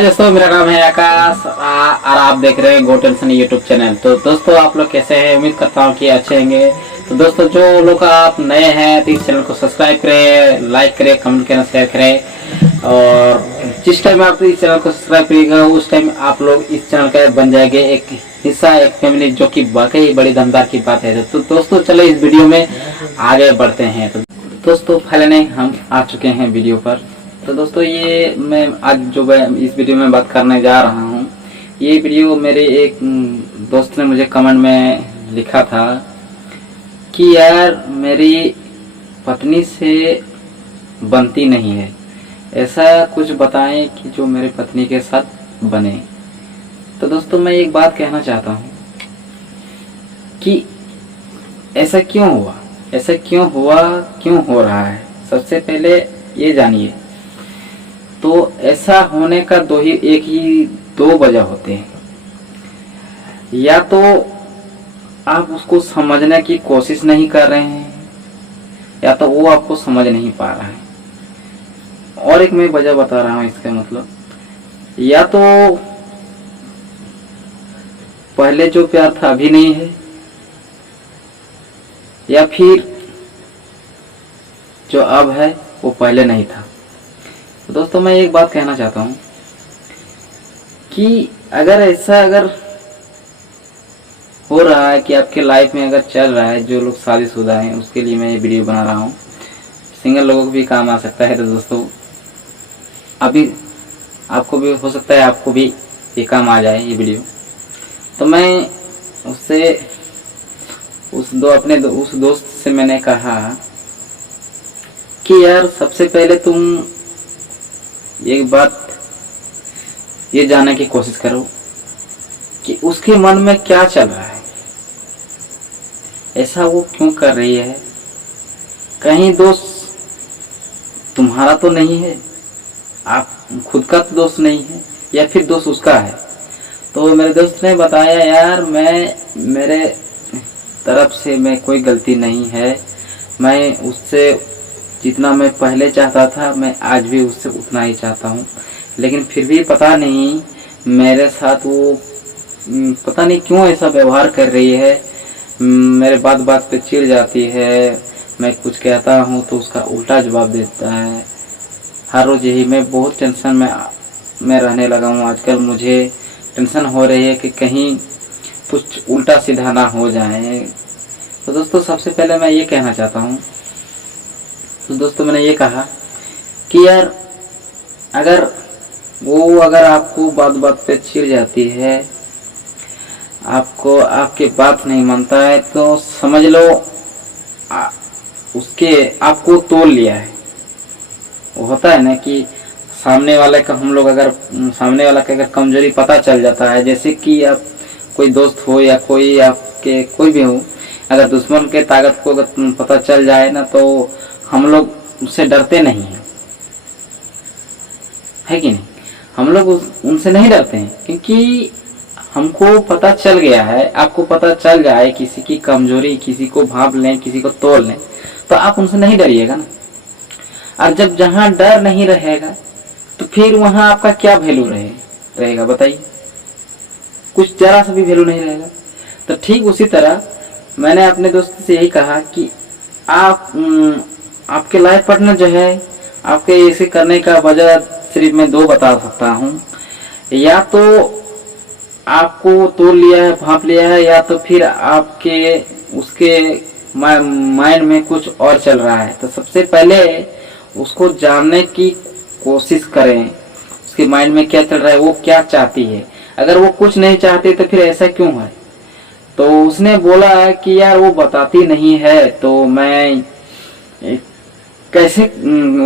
हाय दोस्तों, मेरा नाम है आकाश और आप देख रहे हैं गो टेंशन यूट्यूब चैनल। तो दोस्तों, आप लोग कैसे हैं? उम्मीद करता हूँ कि अच्छे होंगे। तो दोस्तों, जो लोग आप नए हैं तो इस चैनल को सब्सक्राइब करें, लाइक करें, कमेंट करें, शेयर करें। और जिस टाइम आप इस चैनल को सब्सक्राइब करिएगा उस टाइम आप लोग इस चैनल का बन जाएंगे एक हिस्सा, एक फैमिली, जो कि वाकई बड़ी दमदार की बात है। तो दोस्तों, चलो इस वीडियो में आगे बढ़ते हैं। तो दोस्तों, फाइनली हम आ चुके हैं वीडियो पर। तो दोस्तों, ये मैं आज जो इस वीडियो में बात करने जा रहा हूँ, ये वीडियो मेरे एक दोस्त ने मुझे कमेंट में लिखा था कि यार मेरी पत्नी से बनती नहीं है, ऐसा कुछ बताएं कि जो मेरी पत्नी के साथ बने। तो दोस्तों, मैं एक बात कहना चाहता हूँ कि ऐसा क्यों हुआ, ऐसा क्यों हुआ, क्यों हो रहा है। सबसे पहले ये जानिए। तो ऐसा होने का दो वजह होते हैं। या तो आप उसको समझने की कोशिश नहीं कर रहे हैं, या तो वो आपको समझ नहीं पा रहा है। और एक मैं वजह बता रहा हूँ, इसका मतलब या तो पहले जो प्यार था अभी नहीं है, या फिर जो अब है वो पहले नहीं था। तो दोस्तों, मैं एक बात कहना चाहता हूँ कि अगर ऐसा हो रहा है कि आपके लाइफ में अगर चल रहा है, जो लोग शादीशुदा हैं उसके लिए मैं ये वीडियो बना रहा हूँ, सिंगल लोगों को भी काम आ सकता है। तो दोस्तों, अभी आपको भी हो सकता है, आपको भी ये काम आ जाए ये वीडियो। तो मैं उससे उस दोस्त से मैंने कहा कि यार सबसे पहले तुम एक बात ये जानने की कोशिश करो कि उसके मन में क्या चल रहा है, ऐसा वो क्यों कर रही है। कहीं दोष तुम्हारा तो नहीं है, आप खुद का तो दोष नहीं है, या फिर दोष उसका है। तो मेरे दोस्त ने बताया, यार मेरे तरफ से मैं कोई गलती नहीं है। मैं उससे जितना मैं पहले चाहता था, मैं आज भी उससे उतना ही चाहता हूँ। लेकिन फिर भी पता नहीं मेरे साथ वो पता नहीं क्यों ऐसा व्यवहार कर रही है। मेरे बात बात पे चिढ़ जाती है। मैं कुछ कहता हूँ तो उसका उल्टा जवाब देता है। हर रोज़ यही, मैं बहुत टेंशन में रहने लगा हूँ आजकल। मुझे टेंशन हो रही है कि कहीं कुछ उल्टा सीधा ना हो जाए। तो दोस्तों, सबसे पहले मैं ये कहना चाहता हूँ, तो दोस्तों मैंने ये कहा कि यार अगर आपको बात बात पे चिढ़ जाती है, आपके बात नहीं मानता है, तो समझ लो उसके आपको तोड़ लिया है। वो होता है ना कि सामने वाले का सामने वाला का अगर कमजोरी पता चल जाता है, जैसे कि आप कोई दोस्त हो या कोई आपके कोई भी हो, अगर दुश्मन के ताकत को अगर पता चल जाए ना, तो हम लोग उससे डरते नहीं हैं, है कि नहीं। हम लोग उनसे नहीं डरते हैं, क्योंकि हमको पता चल गया है, आपको पता चल जाए किसी की कमजोरी, किसी को भांप लें, किसी को तोड़ लें, तो आप उनसे नहीं डरिएगा ना। और जब जहां डर नहीं रहेगा तो फिर वहां आपका क्या वैल्यू रहेगा बताइए। कुछ जरा सा भी वैल्यू नहीं रहेगा। तो ठीक उसी तरह मैंने अपने दोस्त से यही कहा कि आपके लाइफ पार्टनर जो है, आपके ऐसे करने का वजह सिर्फ मैं दो बता सकता हूँ। या तो आपको तोड़ लिया है, भांप लिया है, या तो फिर उसके माइंड में कुछ और चल रहा है। तो सबसे पहले उसको जानने की कोशिश करें, उसके माइंड में क्या चल रहा है, वो क्या चाहती है। अगर वो कुछ नहीं चाहती तो फिर ऐसा क्यों है। तो उसने बोला है कि यार वो बताती नहीं है, तो मैं कैसे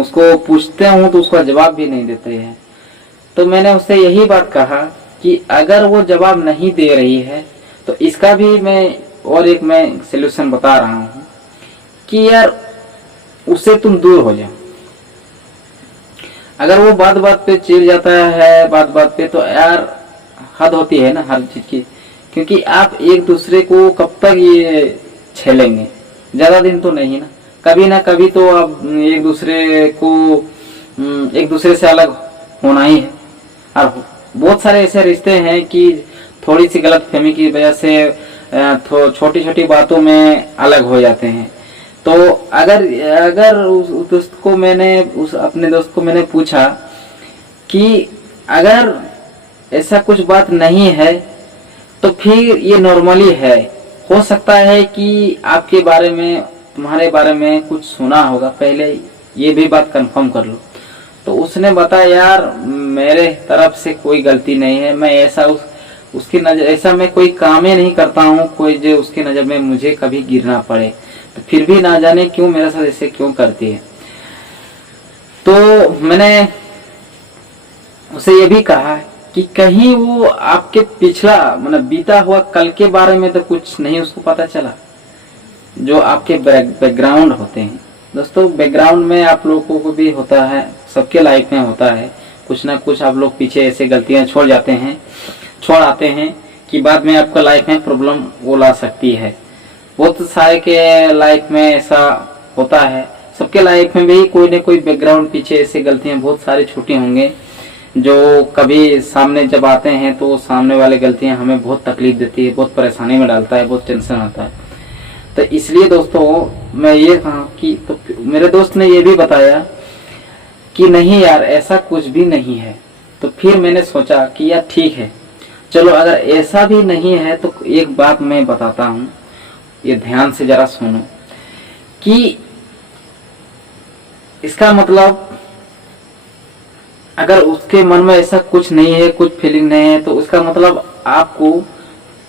उसको पूछते हूँ तो उसका जवाब भी नहीं देते हैं। तो मैंने उससे यही बात कहा कि अगर वो जवाब नहीं दे रही है तो इसका भी मैं सलूशन बता रहा हूँ कि यार उससे तुम दूर हो जाओ। अगर वो बात बात पे चिढ़ जाता है, बात बात पे, तो यार हद होती है ना हर चीज की। क्योंकि आप एक दूसरे को कब तक ये झेलेंगे, ज्यादा दिन तो नहीं ना कभी तो आप एक दूसरे से अलग होना ही है। और बहुत सारे ऐसे रिश्ते हैं कि थोड़ी सी गलतफहमी की वजह से छोटी छोटी बातों में अलग हो जाते हैं। तो अगर अगर उस दोस्त को मैंने उस अपने दोस्त को मैंने पूछा कि अगर ऐसा कुछ बात नहीं है तो फिर ये नॉर्मली है, हो सकता है कि आपके बारे में तुम्हारे बारे में कुछ सुना होगा, पहले ये भी बात कंफर्म कर लो। तो उसने बताया यार मेरे तरफ से कोई गलती नहीं है, मैं ऐसा उसकी नजर ऐसा मैं कोई काम ही नहीं करता हूँ कोई जो उसकी नजर में मुझे कभी गिरना पड़े, तो फिर भी ना जाने क्यों मेरे साथ ऐसे क्यों करती है। तो मैंने उसे ये भी कहा कि कहीं वो आपके पिछला मतलब बीता हुआ कल के बारे में तो कुछ नहीं उसको पता चला, जो आपके बैकग्राउंड होते हैं। दोस्तों बैकग्राउंड में आप लोगों को भी होता है, सबके लाइफ में होता है, कुछ ना कुछ आप लोग पीछे ऐसे गलतियां छोड़ आते हैं कि बाद में आपका लाइफ में प्रॉब्लम वो ला सकती है। बहुत सारे के लाइफ में ऐसा होता है, सबके लाइफ में भी कोई ना कोई बैकग्राउंड पीछे ऐसी गलतियां बहुत सारी छोटी होंगे जो कभी सामने जब आते हैं तो सामने वाले गलतियां हमें बहुत तकलीफ देती है, बहुत परेशानी में डालता है, बहुत टेंशन आता है। तो इसलिए दोस्तों मैं ये कहा कि तो मेरे दोस्त ने ये भी बताया कि नहीं यार ऐसा कुछ भी नहीं है। तो फिर मैंने सोचा कि यार ठीक है, चलो अगर ऐसा भी नहीं है तो एक बात मैं बताता हूँ, ये ध्यान से जरा सुनो कि इसका मतलब अगर उसके मन में ऐसा कुछ नहीं है, कुछ फीलिंग नहीं है, तो उसका मतलब आपको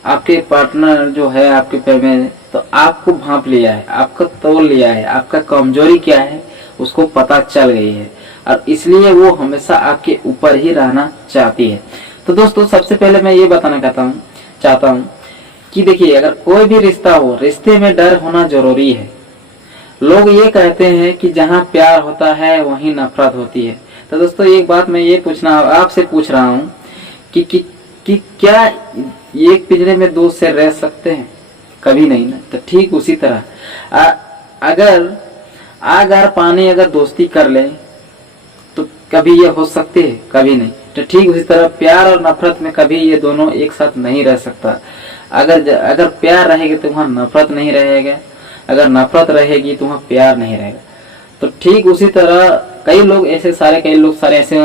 आपके पार्टनर जो है आपके पैर में तो आपको भांप लिया है, आपका तोल लिया है, आपका कमजोरी क्या है उसको पता चल गई है और इसलिए वो हमेशा आपके ऊपर ही रहना चाहती है। तो दोस्तों सबसे पहले मैं ये बताना चाहता हूँ कि देखिए अगर कोई भी रिश्ता हो, रिश्ते में डर होना जरूरी है। लोग ये कहते हैं कि जहाँ प्यार होता है वहीं नफरत होती है। तो दोस्तों एक बात मैं ये आपसे पूछ रहा हूँ कि क्या एक पिंजरे में दो शेर रह सकते हैं? कभी नहीं ना। तो ठीक उसी तरह अगर आग और पानी अगर दोस्ती कर ले तो कभी ये हो सकते है? कभी नहीं। तो ठीक उसी तरह प्यार और नफरत में कभी ये दोनों एक साथ नहीं रह सकता। अगर प्यार रहेगी तो वहाँ नफरत नहीं रहेगा, अगर नफरत रहेगी तो वहाँ प्यार नहीं रहेगा। तो ठीक उसी तरह कई लोग सारे ऐसे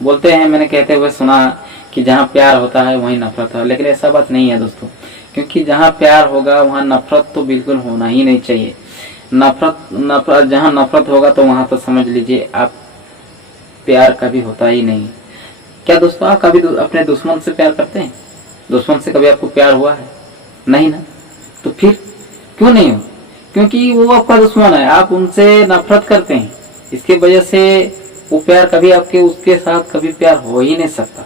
बोलते हैं, मैंने कहते हुए सुना कि जहाँ प्यार होता है वहीं नफरत है, लेकिन ऐसा बात नहीं है दोस्तों। क्योंकि जहाँ प्यार होगा वहाँ नफरत तो बिल्कुल होना ही नहीं चाहिए। नफरत जहाँ नफरत होगा तो वहाँ तो समझ लीजिए आप प्यार कभी होता ही नहीं। क्या दोस्तों आप कभी अपने दुश्मन से प्यार करते हैं? दुश्मन से कभी आपको प्यार हुआ है? नहीं ना। तो फिर क्यों नहीं हो? क्योंकि वो आपका दुश्मन है, आप उनसे नफरत करते हैं, इसके वजह से वो प्यार कभी आपके उसके साथ कभी प्यार हो ही नहीं सकता।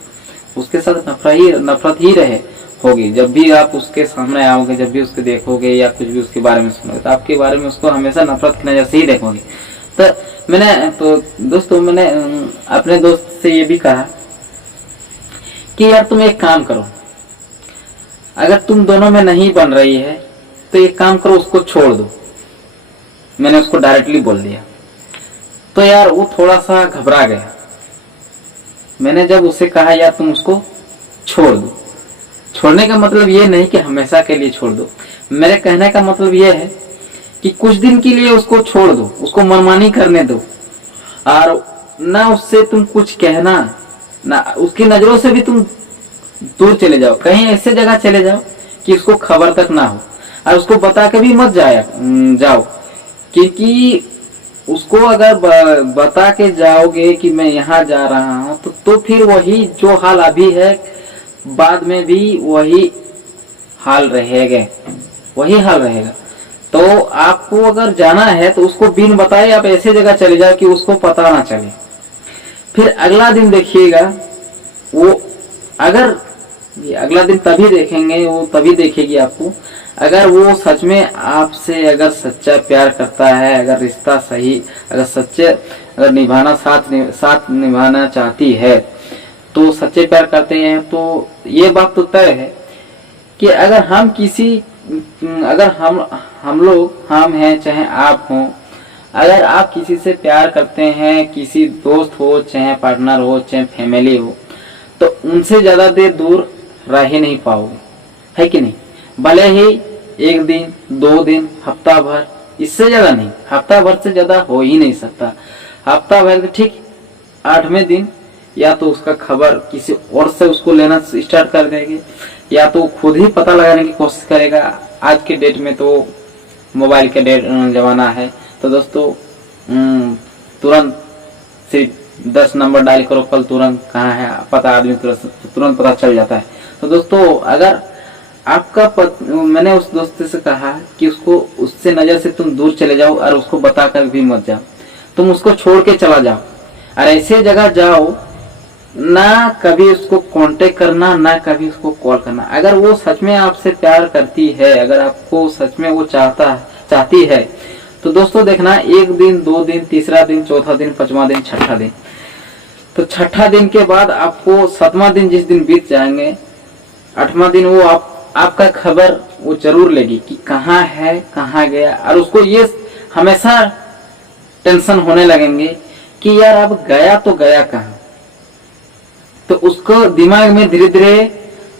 उसके साथ नफरत ही रहे होगी। जब भी आप उसके सामने आओगे, जब भी उसको देखोगे या कुछ भी उसके बारे में सुनोगे तो आपके बारे में उसको हमेशा नफरत की नजर से ही देखोगे। तो दोस्तों मैंने अपने दोस्त से ये भी कहा कि यार तुम एक काम करो, अगर तुम दोनों में नहीं बन रही है तो एक काम करो उसको छोड़ दो। मैंने उसको डायरेक्टली बोल दिया। तो यार वो थोड़ा सा घबरा गया। मैंने जब उसे कहा यार तुम उसको छोड़ दो, छोड़ने का मतलब ये नहीं कि हमेशा के लिए छोड़ दो, मेरे कहने का मतलब ये है कि कुछ दिन के लिए उसको छोड़ दो, उसको मनमानी करने दो और ना उससे तुम कुछ कहना, ना उसकी नजरों से भी तुम दूर चले जाओ, कहीं ऐसे जगह चले जाओ कि उसको खबर तक ना हो और उसको बता के भी मत जाओ। क्योंकि उसको अगर बता के जाओगे कि मैं यहाँ जा रहा हूँ तो फिर वही जो हाल अभी है बाद में भी वही हाल रहेगा। तो आपको अगर जाना है तो उसको बिन बताए आप ऐसे जगह चले जाओ कि उसको पता ना चले। फिर अगला दिन देखिएगा वो अगला दिन तभी देखेंगे, वो तभी देखेगी आपको अगर वो सच में आपसे अगर सच्चा प्यार करता है, अगर रिश्ता सही अगर निभाना साथ निभाना चाहती है तो सच्चे प्यार करते हैं। तो ये बात तो तय है कि अगर हम हैं चाहे आप हो, अगर आप किसी से प्यार करते हैं, किसी दोस्त हो चाहे पार्टनर हो चाहे फैमिली हो, तो उनसे ज्यादा देर दूर रह ही नहीं पाओगे, है कि नहीं। भले ही 1 दिन 2 दिन हफ्ता भर, इससे ज्यादा नहीं, हफ्ता भर से ज्यादा हो ही नहीं सकता। हफ्ता भर ठीक 8वें दिन या तो उसका खबर किसी और से उसको लेना स्टार्ट कर देंगे, या तो खुद ही पता लगाने की कोशिश करेगा। आज के डेट में तो मोबाइल के जमाना है, तो दोस्तों तुरंत सिर्फ 10 नंबर डायल करो, कल तुरंत कहाँ है पता, आदमी तुरंत पता चल जाता है। तो दोस्तों अगर आपका मैंने उस दोस्त से कहा कि उसको उससे नजर से तुम दूर चले जाओ और उसको बताकर भी मत जाओ, तुम उसको छोड़ के चला जाओ और ऐसे जगह जाओ ना कभी उसको कांटेक्ट करना, ना कभी उसको कॉल करना। अगर वो सच में आपसे प्यार करती है, अगर आपको सच में वो चाहती है, तो दोस्तों देखना 1 दिन 2 दिन 3रा दिन 4था दिन 5वां दिन 6ठा दिन, तो 6ठा दिन के बाद आपको 7वां दिन जिस दिन बीत जाएंगे, 8वां दिन वो आपका खबर वो जरूर लेगी कि कहाँ है, कहाँ गया। और उसको ये हमेशा टेंशन होने लगेंगे कि यार अब गया तो गया कहाँ। तो उसको दिमाग में धीरे धीरे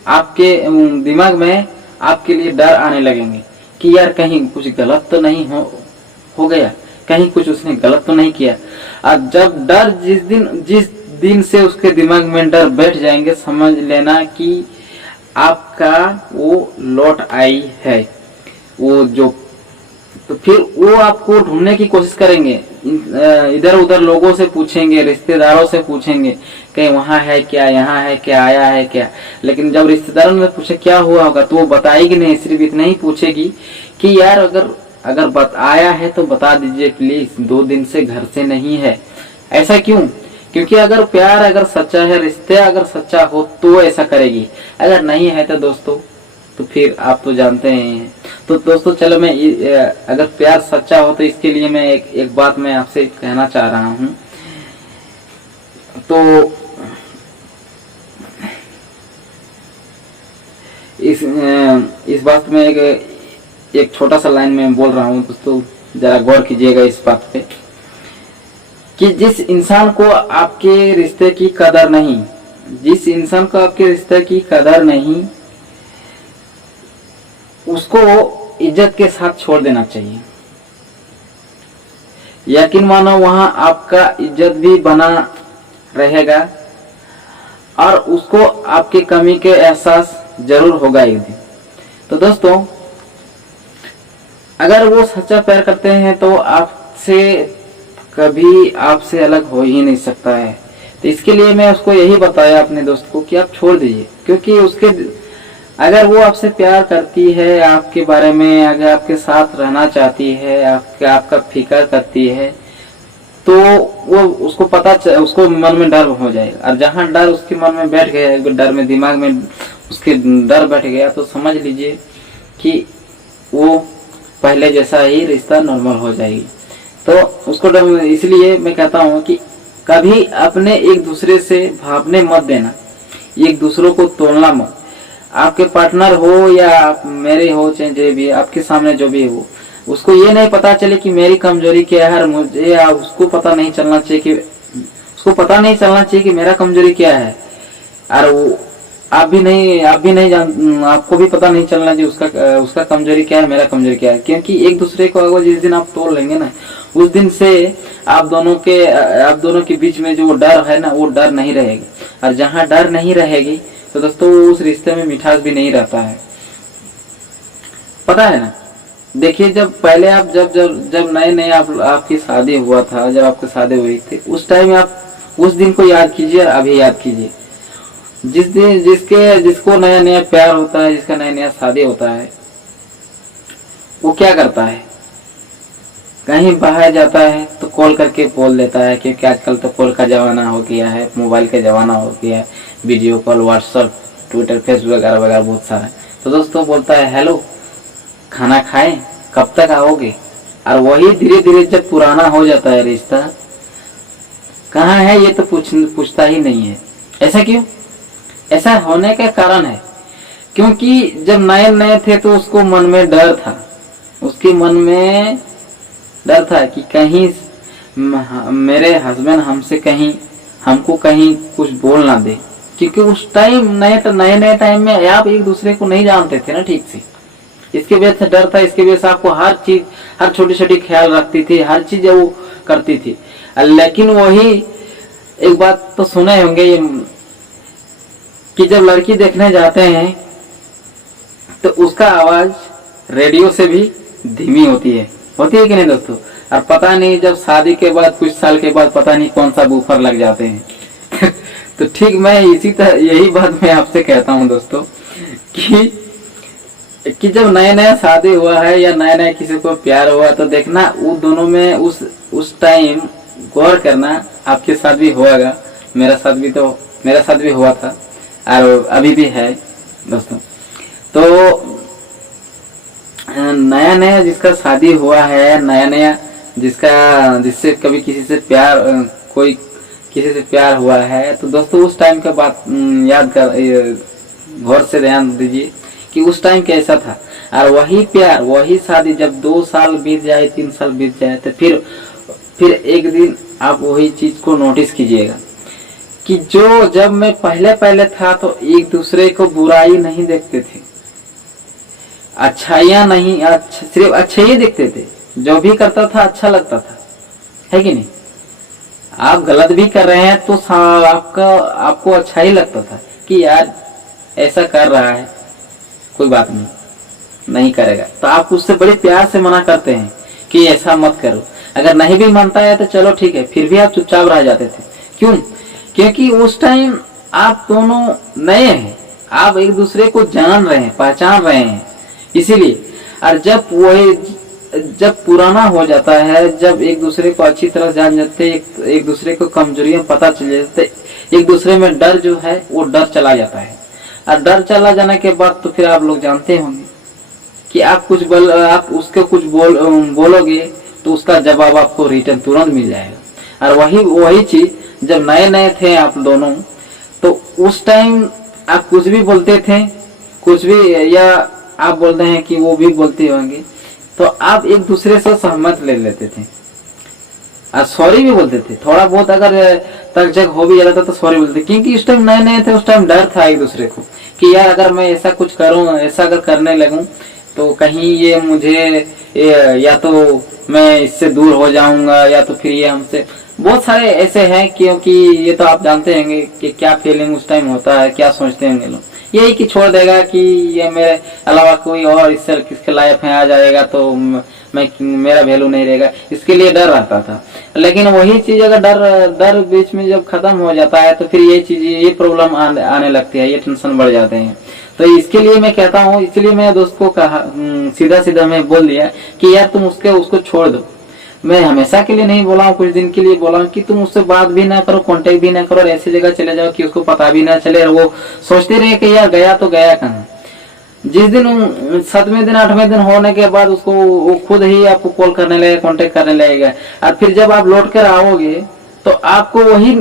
आपके दिमाग में आपके लिए डर आने लगेंगे कि यार कहीं कुछ गलत तो नहीं हो गया, कहीं कुछ उसने गलत तो नहीं किया। और जब डर जिस दिन से उसके दिमाग में डर बैठ जाएंगे, समझ लेना कि आपका वो लौट आई है वो जो। तो फिर वो आपको ढूंढने की कोशिश करेंगे, इधर उधर लोगों से पूछेंगे, रिश्तेदारों से पूछेंगे कि वहाँ है क्या, यहाँ है क्या, आया है क्या। लेकिन जब रिश्तेदारों ने पूछे क्या हुआ होगा, तो वो बताएगी नहीं, सिर्फ इतना ही पूछेगी कि यार अगर आया है तो बता दीजिए प्लीज, 2 दिन से घर से नहीं है। ऐसा क्यों? क्योंकि अगर प्यार अगर सच्चा है, रिश्ते अगर सच्चा हो तो ऐसा करेगी, अगर नहीं है तो दोस्तों तो फिर आप तो जानते हैं। तो दोस्तों चलो मैं अगर प्यार सच्चा हो तो इसके लिए मैं एक बात मैं आपसे कहना चाह रहा हूँ। तो इस बात में एक छोटा सा लाइन में बोल रहा हूँ दोस्तों, जरा गौर कीजिएगा इस बात पे कि जिस इंसान को आपके रिश्ते की कदर नहीं, जिस इंसान को आपके रिश्ते की कदर नहीं, उसको इज्जत के साथ छोड़ देना चाहिए। यकीन मानो वहां आपका इज्जत भी बना रहेगा और उसको आपकी कमी के एहसास जरूर होगा एक दिन। तो दोस्तों अगर वो सच्चा प्यार करते हैं तो आपसे कभी आपसे अलग हो ही नहीं सकता है। तो इसके लिए मैं उसको यही बताया अपने दोस्त को कि आप छोड़ दीजिए, क्योंकि उसके अगर वो आपसे प्यार करती है, आपके बारे में अगर आपके साथ रहना चाहती है, आपका फिक्र करती है, तो वो उसको मन में डर हो जाएगा। और जहाँ डर उसके मन में बैठ गया, डर में दिमाग में उसके डर बैठ गया, तो समझ लीजिए कि वो पहले जैसा ही रिश्ता नॉर्मल हो जाएगी। तो उसको इसलिए मैं कहता हूँ कि कभी अपने एक दूसरे से भावने मत देना, एक दूसरों को तोड़ना मत। आपके पार्टनर हो या आप मेरे हो, चाहे जो भी आपके सामने जो भी हो, उसको ये नहीं पता चले कि मेरी कमजोरी क्या है, मुझे या उसको पता नहीं चलना चाहिए कि मेरा कमजोरी क्या है। और वो आप भी नहीं जान, आपको भी पता नहीं चलना चाहिए उसका कमजोरी क्या है, मेरा कमजोरी क्या है। क्योंकि एक दूसरे को अगर जिस दिन आप तोड़ लेंगे ना, उस दिन से आप दोनों के बीच में जो डर है ना, वो डर नहीं रहेगी। और जहाँ डर नहीं रहेगी तो दोस्तों उस रिश्ते में मिठास भी नहीं रहता है, पता है ना। देखिए जब पहले आप जब नए आपकी शादी हुआ था, जब आपकी शादी हुई थी, उस टाइम आप उस दिन को याद कीजिए और अभी याद कीजिए। जिसको नया नया प्यार होता है, जिसका नया नया शादी होता है, वो क्या करता है, कहीं बाहर जाता है तो कॉल करके बोल देता है, क्योंकि आजकल तो कॉल का जमाना हो गया है, मोबाइल का जमाना हो गया है, video call, WhatsApp, Twitter, Facebook वगैरह वगैरह बहुत सारा है। तो दोस्तों बोलता है हेलो, खाना खाएं, कब तक आओगे। और वही धीरे धीरे जब पुराना हो जाता है रिश्ता, कहाँ है ये तो पूछता ही नहीं है। ऐसा क्यों? ऐसा होने का कारण है क्योंकि जब नए थे तो उसको मन में डर था, उसके मन में डर था कि कहीं मेरे हस्बैंड हमको कहीं कुछ बोल ना दे, क्योंकि उस टाइम नए टाइम में आप एक दूसरे को नहीं जानते थे ना ठीक से। इसके वजह से डर था, इसके वजह से आपको हर चीज, हर छोटी छोटी ख्याल रखती थी, हर चीज वो करती थी। लेकिन वही एक बात तो सुने होंगे ये कि जब लड़की देखने जाते हैं तो उसका आवाज रेडियो से भी धीमी होती है कि नहीं दोस्तों। और पता नहीं जब शादी के बाद कुछ साल के बाद पता नहीं कौन सा बूफर लग जाते हैं तो ठीक मैं इसी तरह यही बात मैं आपसे कहता हूँ दोस्तों कि जब नया नया शादी हुआ है या नया नया किसी को प्यार हुआ तो देखना वो दोनों में उस टाइम गौर करना। आपके साथ भी होगा, मेरा साथ भी हुआ था और अभी भी है दोस्तों। तो नया नया जिसका शादी हुआ है, नया नया जिससे कभी कोई किसी से प्यार हुआ है, तो दोस्तों उस टाइम का बात याद कर गौर से ध्यान दीजिए कि उस टाइम कैसा था। और वही प्यार, वही शादी जब 2 साल बीत जाए, 3 साल बीत जाए, तो फिर एक दिन आप वही चीज को नोटिस कीजिएगा कि जब मैं पहले था तो एक दूसरे को बुराई नहीं देखते थे, अच्छाइयां नहीं, सिर्फ अच्छे ही देखते थे। जो भी करता था अच्छा लगता था, है कि नहीं। आप गलत भी कर रहे हैं तो आपको अच्छा ही लगता था कि यार ऐसा कर रहा है, कोई बात नहीं करेगा, तो आप उससे बड़े प्यार से मना करते हैं कि ऐसा मत करो। अगर नहीं भी मानता है तो चलो ठीक है, फिर भी आप चुपचाप रह जाते थे। क्यों? क्योंकि उस टाइम आप दोनों नए हैं, आप एक दूसरे को जान रहे हैं, पहचान रहे हैं, इसीलिए। और जब पुराना हो जाता है, जब एक दूसरे को अच्छी तरह जान जाते, एक दूसरे को कमजोरियां पता चल जाते, एक दूसरे में डर जो है वो डर चला जाता है। और डर चला जाने के बाद तो फिर आप लोग जानते होंगे कि आप उसके कुछ बोलोगे तो उसका जवाब आपको रिटर्न तुरंत मिल जाएगा। और वही चीज जब नए थे आप दोनों, तो उस टाइम आप कुछ भी बोलते थे, कुछ भी, या आप बोलते हैं कि वो भी बोलते होंगे, तो आप एक दूसरे से सहमत ले लेते थे और सॉरी भी बोलते थे। थोड़ा बहुत अगर तक जग हो भी जाता तो सॉरी बोलते, क्योंकि उस टाइम नए थे, उस टाइम डर था एक दूसरे को कि यार अगर मैं ऐसा कुछ करूं, ऐसा अगर करने लगूं तो कहीं ये मुझे या तो मैं इससे दूर हो जाऊंगा, या तो फिर ये हमसे, बहुत सारे ऐसे हैं। क्योंकि ये तो आप जानते होंगे कि क्या फीलिंग उस टाइम होता है, क्या सोचते होंगे लोग, यही कि छोड़ देगा कि ये मेरे अलावा कोई और इससे किसके लाइफ में आ जाएगा तो मेरा वैल्यू नहीं रहेगा, इसके लिए डर रहता था। लेकिन वही चीज अगर डर बीच में जब खत्म हो जाता है तो फिर ये प्रॉब्लम आने लगती है, ये टेंशन बढ़ जाते हैं। तो इसके लिए मैं कहता हूँ, इसलिए मैं दोस्त को कहा, सीधा मैं बोल दिया कि यार तुम उसको छोड़ दो। मैं हमेशा के लिए नहीं बोला हूँ, कुछ दिन के लिए बोला हूँ कि तुम उससे बात भी ना करो, कांटेक्ट भी ना करो, और ऐसी जगह चले जाओ कि उसको पता भी ना चले, और वो सोचते रहे कि यार गया तो गया कहाँ। जिस दिन 7वें दिन 8वें दिन होने के बाद उसको वो खुद ही आपको कॉल करने लगेगा, कांटेक्ट करने लगेगा। और फिर जब आप लौट कर आओगे तो आपको वही